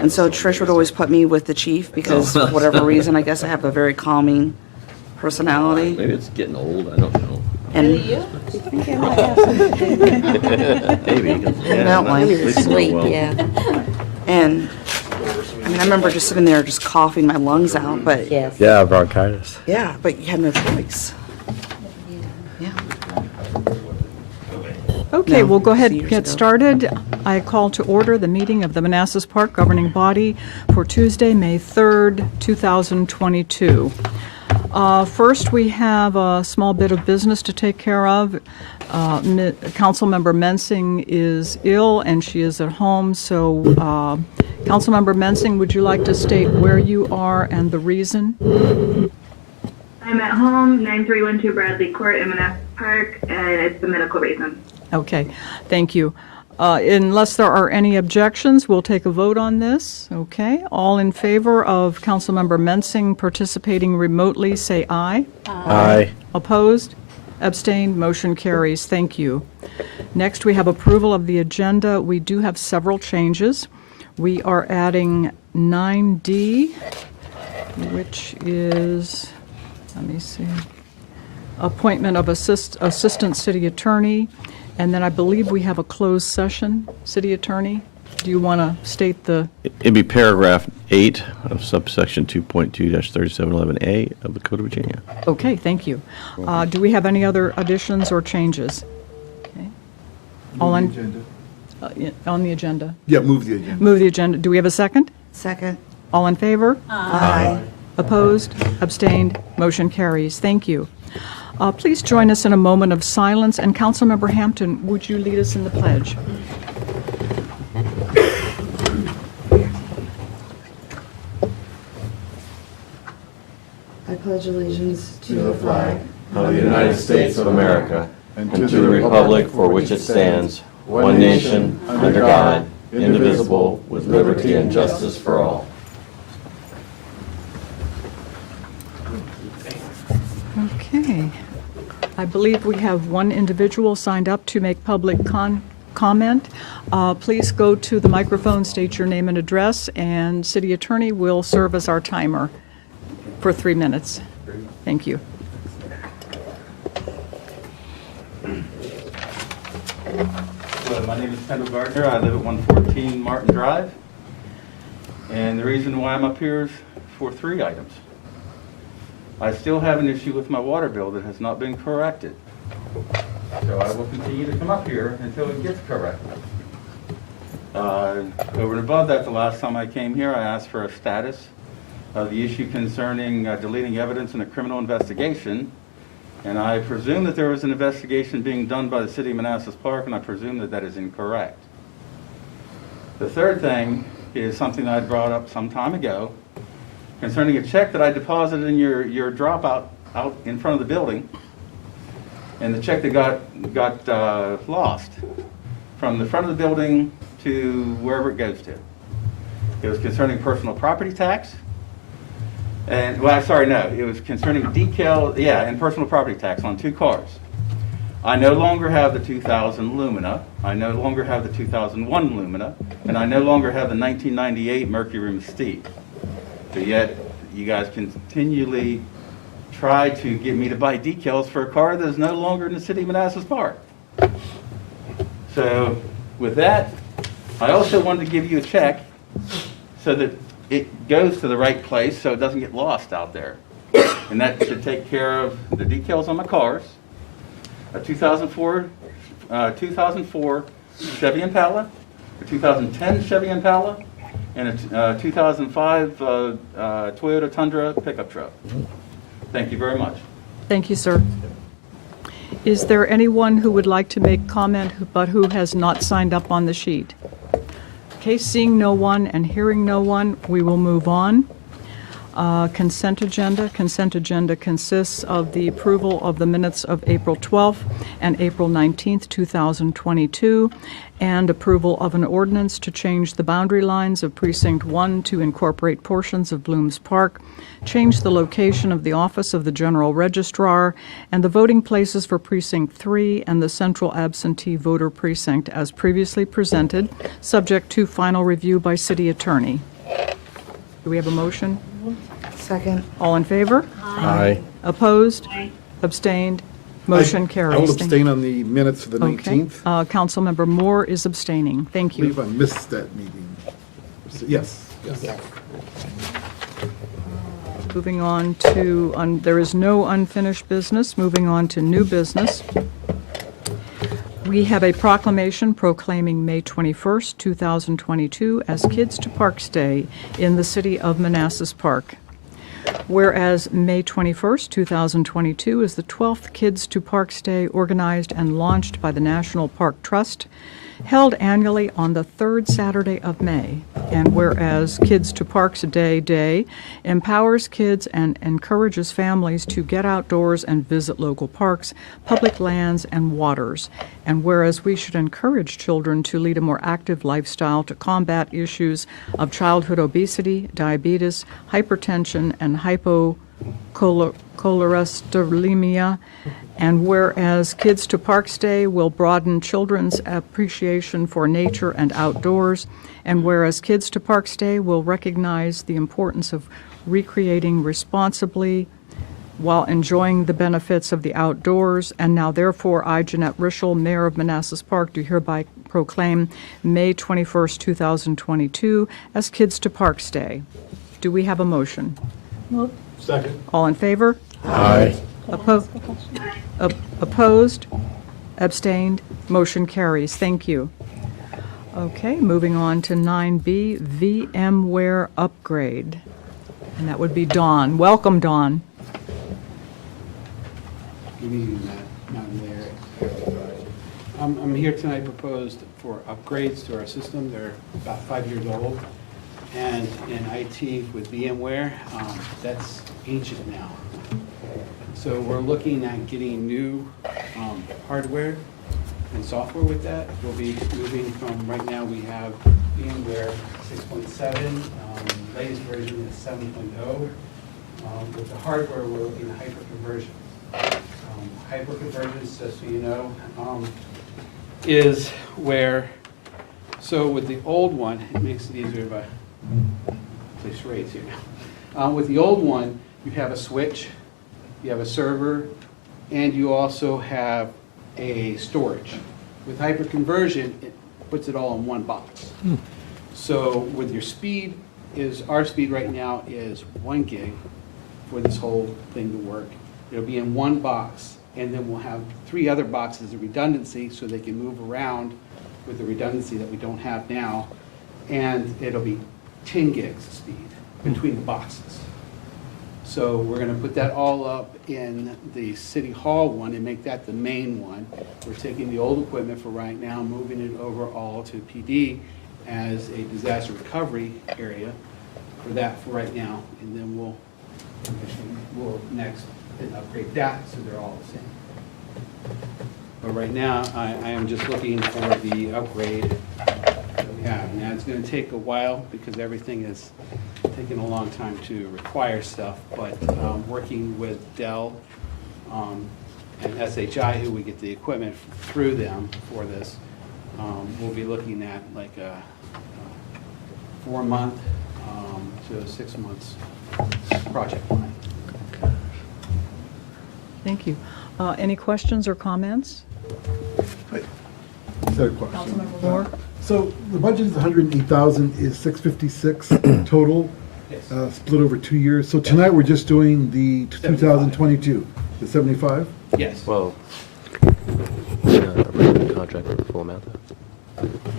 And so Trish would always put me with the chief because for whatever reason, I guess I have a very calming personality. Maybe it's getting old, I don't know. And Maybe. 'Cause, yeah, That not one. sleeping so Sleep, well. yeah. And I mean, I remember just sitting there just coughing my lungs out, but Yes. Yeah, bronchitis. yeah, but you had no choice. Yeah. Okay, No, we'll go ahead it's and years get ago. started. I call to order the meeting of the Manassas Park Governing Body for Tuesday, May 3rd, 2022. First, we have a small bit of business to take care of. Councilmember Mensing is ill and she is at home, so Councilmember Mensing, would you like to state where you are and the reason? I'm at home, 9312 Bradley Court in Manassas Park, and it's the medical reason. Okay, thank you. Unless there are any objections, we'll take a vote on this. Okay, all in favor of Councilmember Mensing participating remotely, say aye. Aye. Opposed? Abstained? Motion carries. Thank you. Next, we have approval of the agenda. We do have several changes. We are adding 9D, which is, let me see, appointment of Assistant City Attorney. And then I believe we have a closed session. City Attorney, do you want to state the, It'd be paragraph 8 of subsection 2.2-3711A of the Code of Virginia. okay, thank you. Do we have any other additions or changes? Okay. All on the agenda? Yeah, move the agenda. Move the agenda. Do we have a second? Second. All in favor? Aye. Opposed? Abstained? Motion carries. Thank you. Please join us in a moment of silence. And Councilmember Hampton, would you lead us in the pledge? I pledge allegiance to the flag of the United States of America and to the republic for which it stands, one nation, under God, indivisible, with liberty and justice for all. Okay. I believe we have one individual signed up to make public comment. Please go to the microphone, state your name and address, and City Attorney will serve as our timer for 3 minutes. Thank you. Hello, my name is Kendall Gardner. I live at 114 Martin Drive. And the reason why I'm up here is for 3 items. I still have an issue with my water bill that has not been corrected. So I will continue to come up here until it gets corrected. Over and above that, the last time I came here, I asked for a status of the issue concerning deleting evidence in a criminal investigation. And I presume that there was an investigation being done by the City of Manassas Park, and I presume that that is incorrect. The third thing is something I brought up some time ago concerning a check that I deposited in your dropout out in front of the building, and the check that got lost from the front of the building to wherever it goes to. It was concerning personal property tax, and, well, sorry, no, it was concerning decal, yeah, and personal property tax on 2 cars. I no longer have the 2000 Lumina, I no longer have the 2001 Lumina, and I no longer have the 1998 Mercury Mystique. But yet, you guys continually try to get me to buy decals for a car that is no longer in the City of Manassas Park. So, with that, I also wanted to give you a check so that it goes to the right place so it doesn't get lost out there. And that should take care of the decals on my cars, a 2004 Chevy Impala, a 2010 Chevy Impala, and a 2005 Toyota Tundra pickup truck. Thank you very much. Thank you, sir. Is there anyone who would like to make comment but who has not signed up on the sheet? Okay, seeing no one and hearing no one, we will move on. Consent agenda. Consent agenda consists of the approval of the minutes of April 12th and April 19th, 2022, and approval of an ordinance to change the boundary lines of Precinct 1 to incorporate portions of Blooms Park, change the location of the office of the General Registrar, and the voting places for Precinct 3 and the central absentee voter precinct as previously presented, subject to final review by City Attorney. Do we have a motion? Second. All in favor? Aye. Opposed? Abstained? Motion carries. I will Thank- abstain on the minutes for the Okay. 19th. Councilmember Moore is abstaining. Thank I believe you. I missed that meeting. Yes. Moving on to, there is no unfinished business. Moving on to new business. We have a proclamation proclaiming May 21st, 2022 as Kids to Parks Day in the city of Manassas Park. Whereas May 21st, 2022 is the 12th Kids to Parks Day organized and launched by the National Park Trust, held annually on the third Saturday of May. And whereas Kids to Parks Day empowers kids and encourages families to get outdoors and visit local parks, public lands, and waters. And whereas we should encourage children to lead a more active lifestyle to combat issues of childhood obesity, diabetes, hypertension, and hypocholesterolemia. And whereas Kids to Parks Day will broaden children's appreciation for nature and outdoors, and whereas Kids to Parks Day will recognize the importance of recreating responsibly while enjoying the benefits of the outdoors, and now therefore I, Jeanette Rischel, Mayor of Manassas Park, do hereby proclaim May 21st, 2022 as Kids to Parks Day. Do we have a motion? Second. All in favor? Aye. Opposed? Abstained? Motion carries. Thank you. Okay, moving on to 9B, VMware Upgrade. And that would be Dawn. Welcome, Dawn. Good evening, Madam Mayor. I'm here tonight proposed for upgrades to our system. They're about 5 years old. And in IT with VMware, that's ancient now. So we're looking at getting new hardware and software with that. We'll be moving from, right now we have VMware 6.7, latest version is 7.0. With the hardware, we're looking at hyper-conversion. Hyper-conversion, just so you know, is where, so with the old one, it makes it easier if I play charades here now. With the old one, you have a switch, you have a server, and you also have a storage. With hyper-conversion, it puts it all in one box. So with your speed, our speed right now is 1 gig for this whole thing to work. It'll be in one box, and then we'll have 3 other boxes of redundancy so they can move around with the redundancy that we don't have now. And it'll be 10 gigs of speed between the boxes. So we're going to put that all up in the City Hall one and make that the main one. We're taking the old equipment for right now, moving it over all to PD as a disaster recovery area for that for right now. And then we'll next upgrade that so they're all the same. But right now, I am just looking for the upgrade that we have. Now, it's going to take a while because everything is taking a long time to require stuff, but working with Dell and SHI, who we get the equipment through them for this, we'll be looking at like a 4-month to 6 months project plan. Thank you. Any questions or comments? Is that a question? Councilmember Moore? So the budget is 108,000, is 656 total, Yes. split over 2 years. So tonight we're just doing the 2022, the 75? Yes. Well, approving the contract for the full amount.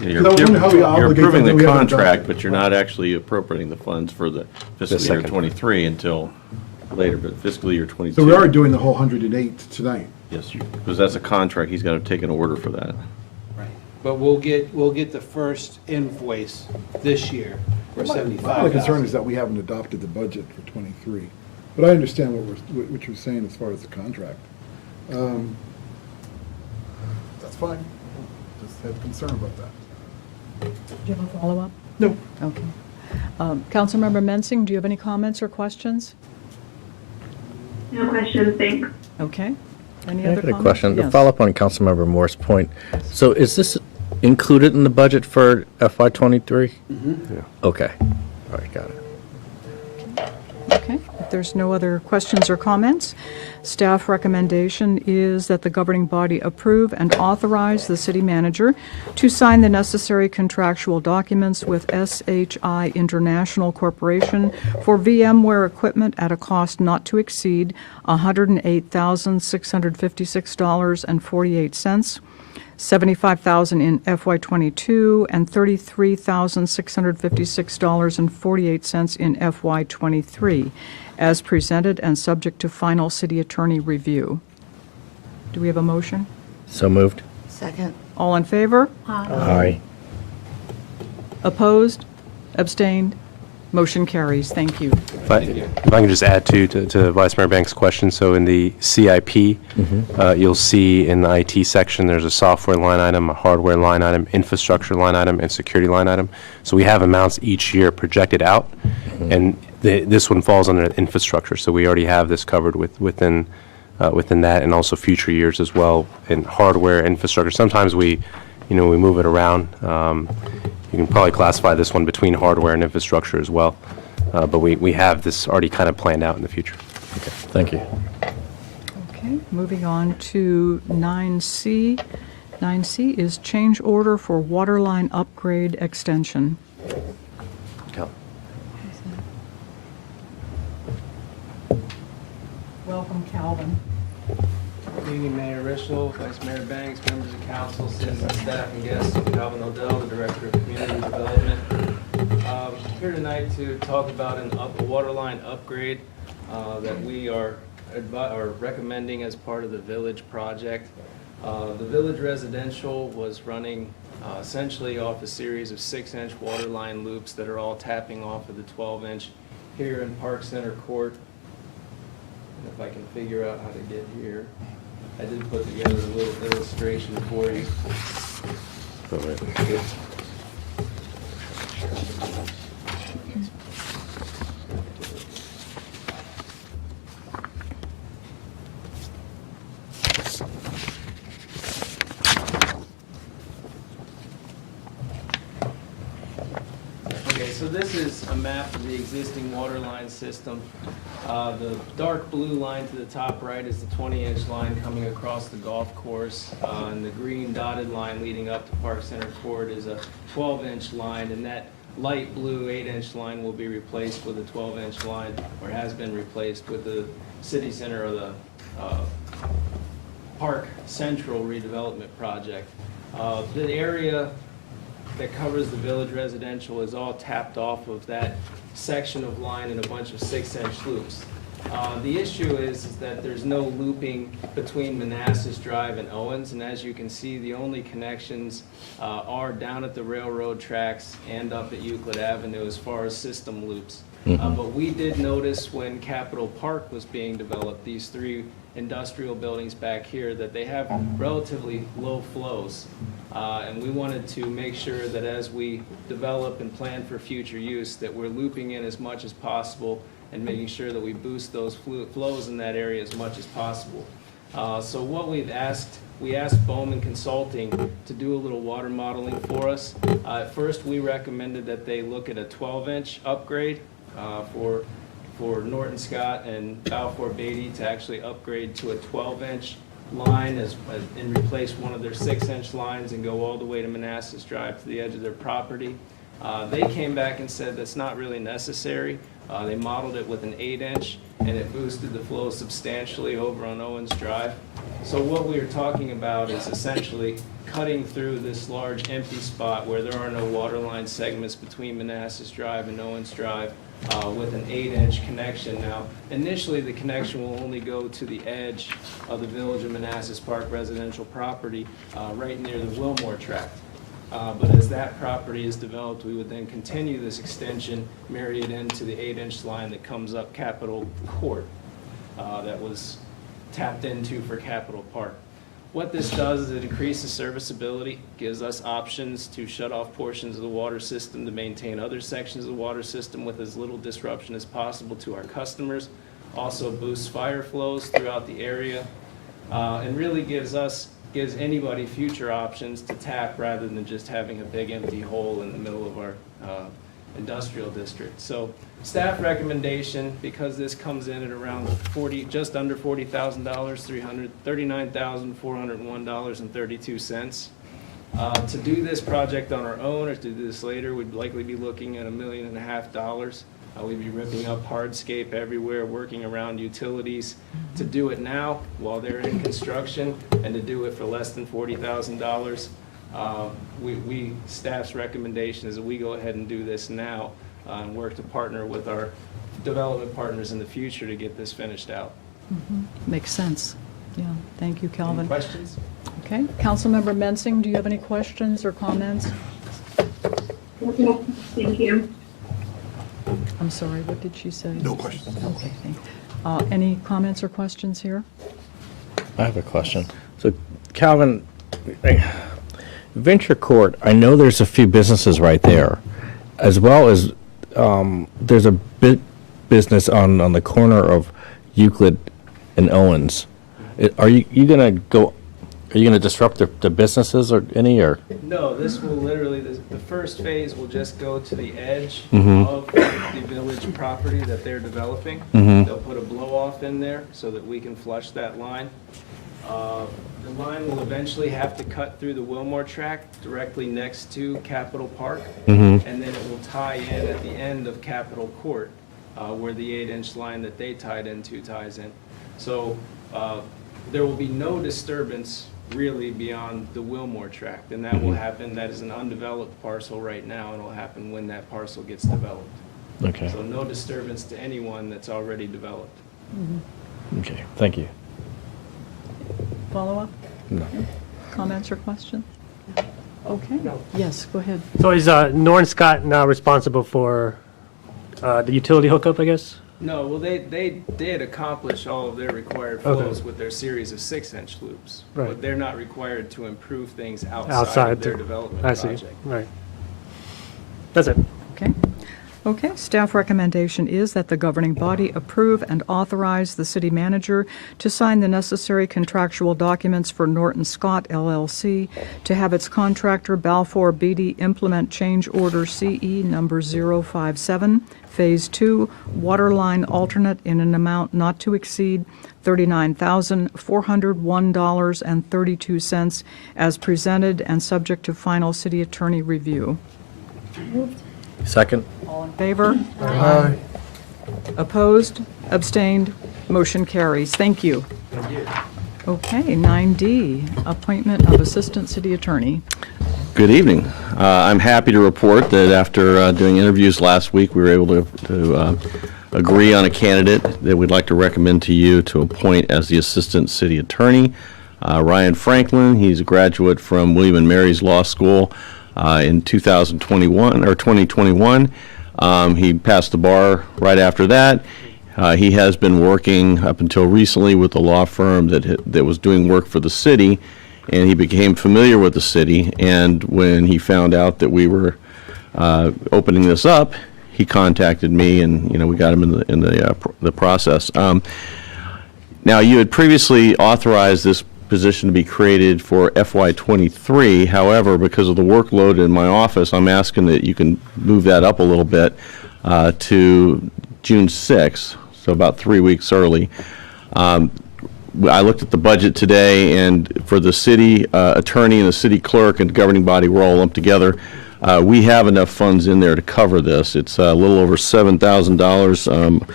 You're I was wondering how we you're obligate approving something the we haven't done. contract, but you're not actually appropriating the funds for the fiscal year second. 23 until later, but fiscal year 22. So we are doing the whole 108 tonight. Yes, because that's a contract, he's got to take an order for that. Right. But we'll get the first invoice this year for My only 75,000. concern is that we haven't adopted the budget for 23. But I understand what you're saying as far as the contract. That's fine. Just had concern about that. Do you have a follow-up? No. Okay. Councilmember Mensing, do you have any comments or questions? No questions, thanks. Okay. Any I other got a comments? question, to Yes. follow up on Councilmember Moore's point. So is this included in the budget for FY '23? Mm-hmm. Okay, all right, got it. Okay, if there's no other questions or comments, staff recommendation is that the governing body approve and authorize the city manager to sign the necessary contractual documents with SHI International Corporation for VMware equipment at a cost not to exceed $108,656.48, $75,000 in FY22 and $33,656.48 in FY23, as presented and subject to final city attorney review. Do we have a motion? So moved. Second. All in favor? Aye. Opposed? Abstained? Motion carries. Thank you. If I can just add to Vice Mayor Banks' question, so in the CIP, you'll see in the IT section, there's a software line item, a hardware line item, infrastructure line item, and security line item. So we have amounts each year projected out, and this one falls under infrastructure, so we already have this covered within that, and also future years as well in hardware, infrastructure. Sometimes we move it around. You can probably classify this one between hardware and infrastructure as well. But we have this already kind of planned out in the future. Okay, thank you. Okay, moving on to 9C. 9C is change order for Waterline Upgrade extension. Cal. Welcome, Calvin. Good evening, Mayor Rischel, Vice Mayor Banks, members of council, citizens, staff, and guests. I'm Calvin Odell, the Director of Community Development. Here tonight to talk about a waterline upgrade that we are recommending as part of the Village project. The Village Residential was running essentially off a series of 6-inch waterline loops that are all tapping off of the 12-inch here in Park Center Court. And if I can figure out how to get here. I did put together a little illustration for you. Okay, so this is a map of the existing water line system. The dark blue line to the top right is the 20-inch line coming across the golf course, and the green dotted line leading up to Park Center Court is a 12-inch line, and that light blue 8-inch line will be replaced with a 12-inch line, or has been replaced with the city center or the Park Central redevelopment project. The area that covers the Village Residential is all tapped off of that section of line in a bunch of 6-inch loops. The issue is that there's no looping between Manassas Drive and Owens, and as you can see, the only connections are down at the railroad tracks and up at Euclid Avenue as far as system loops. But we did notice when Capitol Park was being developed, these 3 industrial buildings back here, that they have relatively low flows. And we wanted to make sure that as we develop and plan for future use, that we're looping in as much as possible and making sure that we boost those flows in that area as much as possible. So what we asked Bowman Consulting to do a little water modeling for us. At first, we recommended that they look at a 12-inch upgrade for Norton Scott and Balfour Beatty to actually upgrade to a 12-inch line and replace one of their 6-inch lines and go all the way to Manassas Drive to the edge of their property. They came back and said that's not really necessary. They modeled it with an 8-inch, and it boosted the flow substantially over on Owens Drive. So what we are talking about is essentially cutting through this large empty spot where there are no waterline segments between Manassas Drive and Owens Drive with an 8-inch connection. Now, initially the connection will only go to the edge of the Village of Manassas Park residential property right near the Wilmore tract. But as that property is developed, we would then continue this extension, marry it into the 8-inch line that comes up Capitol Court that was tapped into for Capitol Park. What this does is it increases serviceability, gives us options to shut off portions of the water system to maintain other sections of the water system with as little disruption as possible to our customers. Also boosts fire flows throughout the area, and really gives anybody future options to tap rather than just having a big empty hole in the middle of our industrial district. So staff recommendation, because this comes in at around just under $40,000, $39,401.32. To do this project on our own or to do this later, we'd likely be looking at $1.5 million. We'd be ripping up hardscape everywhere, working around utilities. To do it now while they're in construction and to do it for less than $40,000, staff's recommendation is that we go ahead and do this now and work to partner with our development partners in the future to get this finished out. Makes sense. Yeah, thank you, Calvin. Any questions? Okay, Councilmember Mensing, do you have any questions or comments? Thank you. I'm sorry, what did she say? No questions. Okay, thank you. Any comments or questions here? I have a question. So, Calvin, Venture Court, I know there's a few businesses right there, as well as there's a business on the corner of Euclid and Owens. Are you going to disrupt the businesses or any, or? No, this will literally, the first phase will just go to the edge of the village property that they're developing. They'll put a blow-off in there so that we can flush that line. The line will eventually have to cut through the Wilmore tract directly next to Capitol Park, and then it will tie in at the end of Capitol Court, where the 8-inch line that they tied into ties in. So there will be no disturbance really beyond the Wilmore tract, and that will happen. That is an undeveloped parcel right now, and it will happen when that parcel gets developed. Okay. So no disturbance to anyone that's already developed. Okay, thank you. Follow-up? No. Comments or questions? Okay. Yes, go ahead. So is Norn Scott now responsible for the utility hookup, I guess? No, well, they did accomplish all of their required flows with their series of 6-inch loops. Right. But they're not required to improve things outside of their development I see. project. Right. That's it. Okay. Okay, staff recommendation is that the governing body approve and authorize the city manager to sign the necessary contractual documents for Norton Scott LLC to have its contractor Balfour Beatty implement change order CE number 057, Phase 2, Waterline alternate in an amount not to exceed $39,401.32 as presented and subject to final city attorney review. Second? All in favor? Aye. Opposed? Abstained? Motion carries. Thank you. Okay, 9D, appointment of Assistant City Attorney. Good evening. I'm happy to report that after doing interviews last week, we were able to agree on a candidate that we'd like to recommend to you to appoint as the Assistant City Attorney. Ryan Franklin, he's a graduate from William and Mary's Law School in 2021. He passed the bar right after that. He has been working up until recently with a law firm that was doing work for the city, and he became familiar with the city. And when he found out that we were opening this up, he contacted me, and we got him in the process. Now, you had previously authorized this position to be created for FY23. However, because of the workload in my office, I'm asking that you can move that up a little bit to June 6th, so about 3 weeks early. I looked at the budget today, and for the city attorney and the city clerk and governing body, we're all lumped together. We have enough funds in there to cover this. It's a little over $7,000.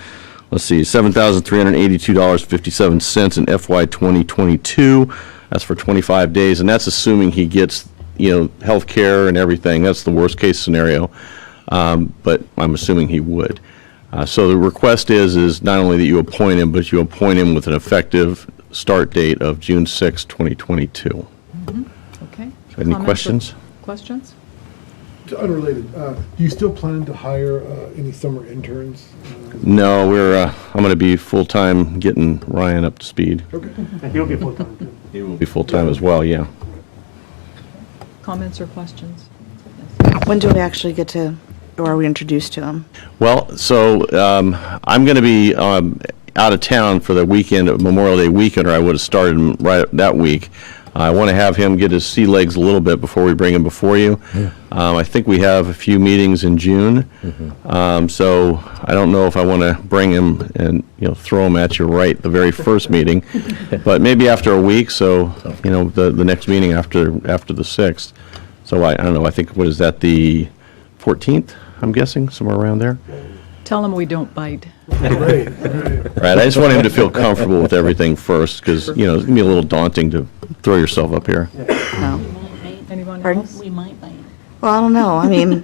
Let's see, $7,382.57 in FY 2022. That's for 25 days, and that's assuming he gets, health care and everything. That's the worst case scenario, but I'm assuming he would. So the request is not only that you appoint him, but you appoint him with an effective start date of June 6, 2022. Okay. Any questions? Questions? It's unrelated. Do you still plan to hire any summer interns? No, I'm going to be full-time getting Ryan up to speed. Okay. And he'll be full-time, too. He will be full-time as well, yeah. Comments or questions? When do we actually get to, or are we introduced to him? Well, so I'm going to be out of town for the weekend, Memorial Day weekend, or I would have started him right that week. I want to have him get his sea legs a little bit before we bring him before you. I think we have a few meetings in June, so I don't know if I want to bring him and, throw him at you right the very first meeting, but maybe after a week, so, the next meeting after the 6th. So I don't know, I think, what is that, the 14th, I'm guessing, somewhere around there? Tell them we don't bite. Right. Right, I just want him to feel comfortable with everything first, because, it's going to be a little daunting to throw yourself up here. No. Anyone Pardon? else? We might bite. Well, I don't know. I mean,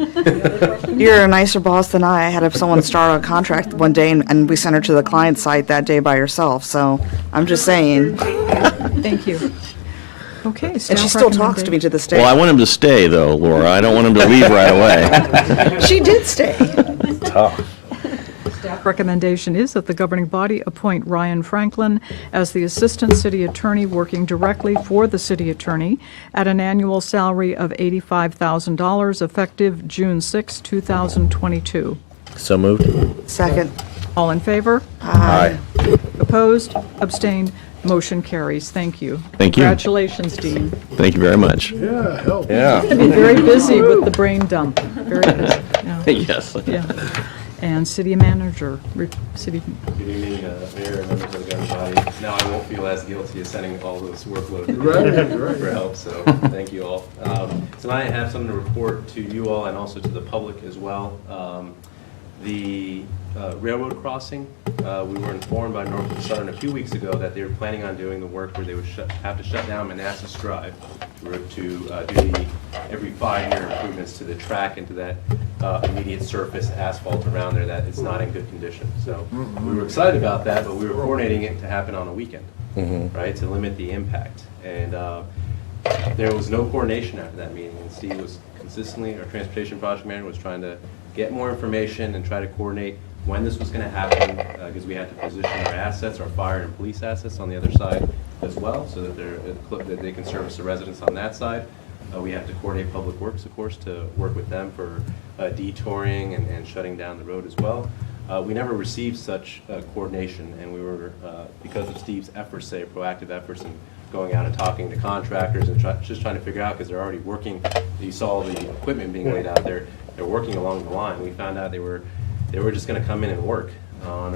you're a nicer boss than I. I had someone start a contract one day, and we sent her to the client site that day by herself, so I'm just saying. Thank you. Okay, And she still talks to me to this day. Well, I want him to stay, though, Laura. I don't want him to leave right away. She did stay. Tough. Staff recommendation is that the governing body appoint Ryan Franklin as the Assistant City Attorney working directly for the City Attorney at an annual salary of $85,000 effective June 6, 2022. So moved. Second. All in favor? Aye. Opposed? Abstained? Motion carries. Thank you. Thank you. Congratulations, Dean. Thank you very much. Yeah, help. Yeah. Going to be very busy with the brain dump. Very busy. Yeah. Yes. Yeah. And city manager, city, Good evening, Mayor and members of the governing body. Now I won't feel as guilty as sending all those workload for help, so thank you all. Tonight I have something to report to you all and also to the public as well. The railroad crossing, we were informed by Norfolk Southern a few weeks ago that they were planning on doing the work where they would have to shut down Manassas Drive to do the every 5-year improvements to the track and to that immediate surface asphalt around there that is not in good condition. So we were excited about that, but we were coordinating it to happen on a weekend, right, to limit the impact. And there was no coordination after that meeting, and Steve was consistently, our transportation project manager was trying to get more information and try to coordinate when this was going to happen, because we had to position our assets, our fire and police assets on the other side as well, so that they can service the residents on that side. We have to coordinate Public Works, of course, to work with them for detouring and shutting down the road as well. We never received such coordination, and we were, because of Steve's efforts, proactive efforts, and going out and talking to contractors and just trying to figure out, because they're already working. You saw the equipment being laid out there. They're working along the line. We found out they were just going to come in and work on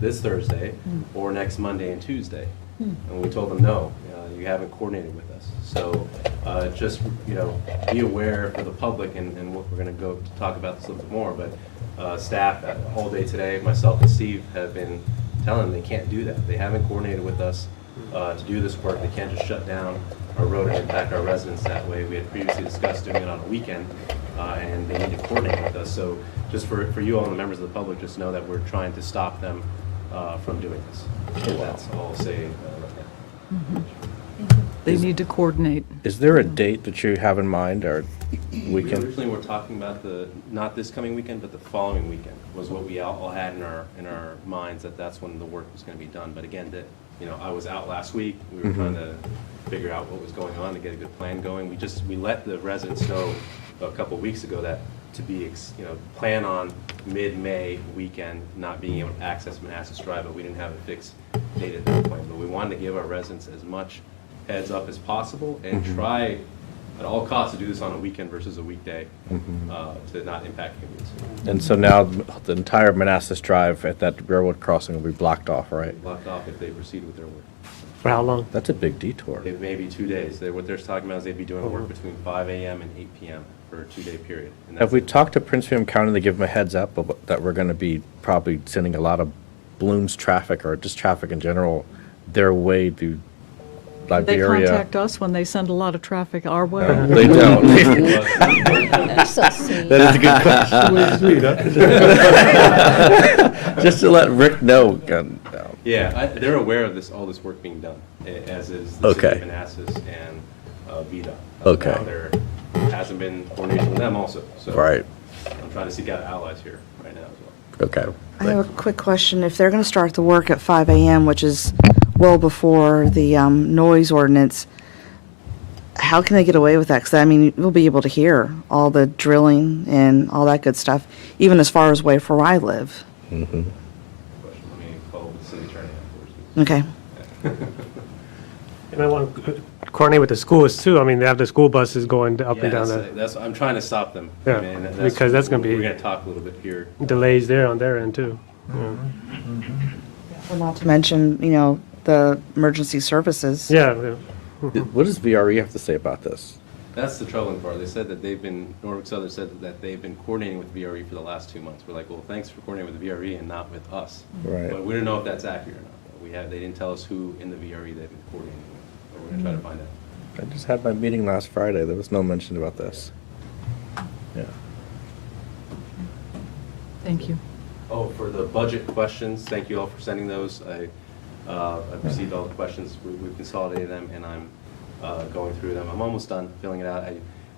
this Thursday, or next Monday and Tuesday. And we told them, no, you haven't coordinated with us. So just, be aware for the public, and we're going to go to talk about this a little bit more, but staff all day today, myself and Steve, have been telling them they can't do that. They haven't coordinated with us to do this work. They can't just shut down our road and impact our residents that way. We had previously discussed doing it on a weekend, and they need to coordinate with us. So just for you all and the members of the public, just know that we're trying to stop them from doing this. And that's all I'll say right now. they need to coordinate. Is there a date that you have in mind, or We weekend? originally were talking about not this coming weekend, but the following weekend was what we all had in our minds, that's when the work was going to be done. But again, I was out last week. We were trying to figure out what was going on to get a good plan going. We let the residents know a couple of weeks ago that to be, plan on mid-May weekend not being able to access Manassas Drive, but we didn't have a fixed date at that point. But we wanted to give our residents as much heads up as possible and try at all costs to do this on a weekend versus a weekday to not impact communities. And so now the entire Manassas Drive at that railroad crossing will be blocked off, right? Blocked off if they proceed with their work. For how long? That's a big detour. It may be 2 days. What they're talking about is they'd be doing work between 5 a.m. and 8 p.m. for a 2-day period. And Have we that's- talked to Prince William County to give them a heads up that we're going to be probably sending a lot of Bloom's traffic, or just traffic in general, their way through They Liberia? contact us when they send a lot of traffic our way. They don't. That's so sweet. That is a good question. Just to let Rick know. Yeah, they're aware of all this work being done, as is the city Okay. of Manassas and VDOT. Okay. Now there hasn't been coordination with them also, so. Right. I'm trying to seek out allies here right now as well. Okay. I have a quick question. If they're going to start the work at 5 a.m., which is well before the noise ordinance, how can they get away with that? Because, I mean, we'll be able to hear all the drilling and all that good stuff, even as far away from where I live. Question, let me call the city attorney afterwards. Okay. And I want to coordinate with the schools too. I mean, they have the school buses going up and down there. That's, I'm trying to stop them. Yeah, because that's gonna be- We're gonna talk a little bit here. Delays there on their end too. Yeah. Well, not to mention, you know, the emergency services. Yeah, What does VRE have to say about this? That's the troubling part. They said that Norfolk Southern said that they've been coordinating with VRE for the last 2 months. We're like, well, thanks for coordinating with VRE and not with us. Right. But we don't know if that's accurate or not. They didn't tell us who in the VRE they've been coordinating with. But we're gonna try to find out. I just had my meeting last Friday. There was no mention about this. Yeah. Thank you. Oh, for the budget questions, thank you all for sending those. I've received all the questions. We've consolidated them, and I'm going through them. I'm almost done filling it out.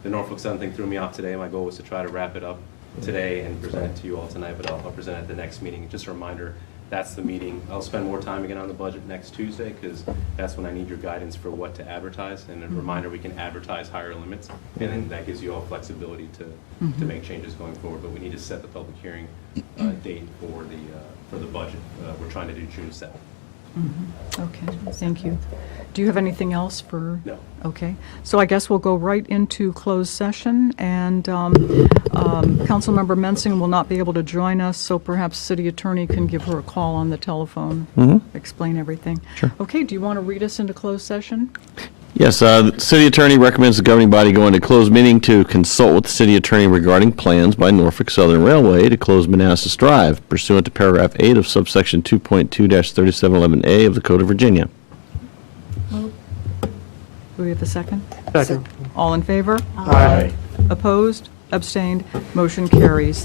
The Norfolk Southern thing threw me off today. My goal was to try to wrap it up today and present it to you all tonight, but I'll present it at the next meeting. Just a reminder, that's the meeting. I'll spend more time again on the budget next Tuesday, because that's when I need your guidance for what to advertise. And a reminder, we can advertise higher limits, and then that gives you all flexibility to make changes going forward. But we need to set the public hearing date for the budget. We're trying to do June 7th. Okay, thank you. Do you have anything else for? No. Okay, so I guess we'll go right into closed session, and Councilmember Mensing will not be able to join us, so perhaps City Attorney can give her a call on the telephone, explain everything. Sure. Okay, do you want to read us into closed session? Yes, the city attorney recommends the governing body go into closed meeting to consult with the city attorney regarding plans by Norfolk Southern Railway to close Manassas Drive pursuant to paragraph 8 of subsection 2.2-3711A of the Code of Virginia. Do we have a second? Second. All in favor? Aye. Opposed? Abstained? Motion carries.